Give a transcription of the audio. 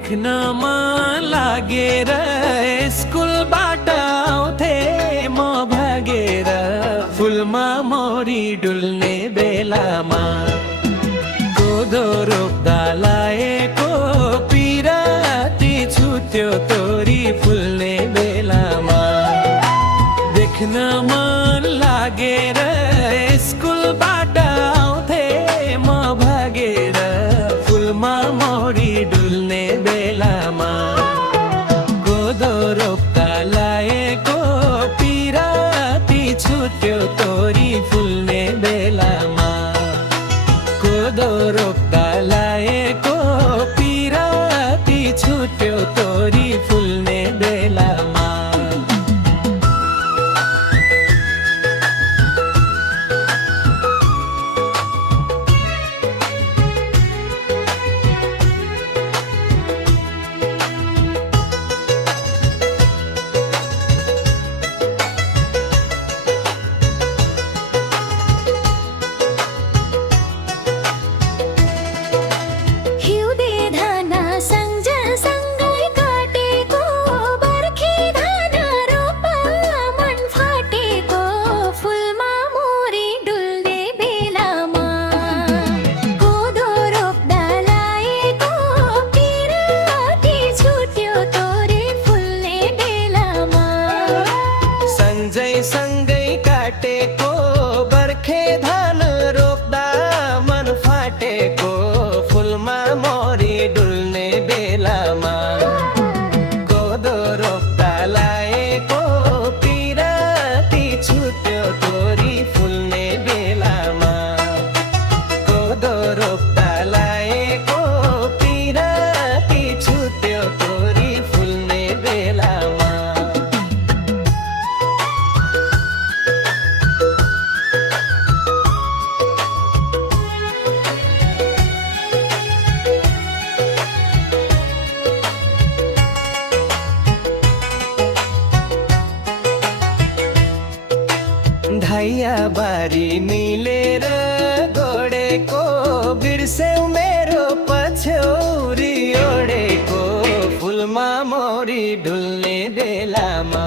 देख्न मन लागेर स्कुलबाट आउँथे म भागेर फुलमा मोरी डुल्ने बेलामा कोदो रोप्दा लाएको पिराती छुट्यो तोरी फुल्ने बेलामा देख्न मन लागेर स्कुलबाट आउँथे म भागेर फुलमा मोरी डुल्ने बेलामा कोदो रोप्दा लाएको पिराती छुट्यो तोरी फुल्ने बेलामा कोदो रोप्दा लाएको पिराती छुट्यो तोरी फुल्ने बेलामा सँगै काटेको बर्खे धान रोप्दा मन फाटेको फुलमा मोरी डुल्ने बेलामा कोदो रोप्दा लाएको पिराती छुट्यो तोरी फुल्ने बेलामा कोदो रोप्दा लाएको पिराती छुट्यो तोरी फुल्ने बेलामा धाइया बारी मिलेर गोडेको बिर्स्यौ मेरो पछ्यौरी ओडेको फुलमा मोरी डुल्ने बेलामा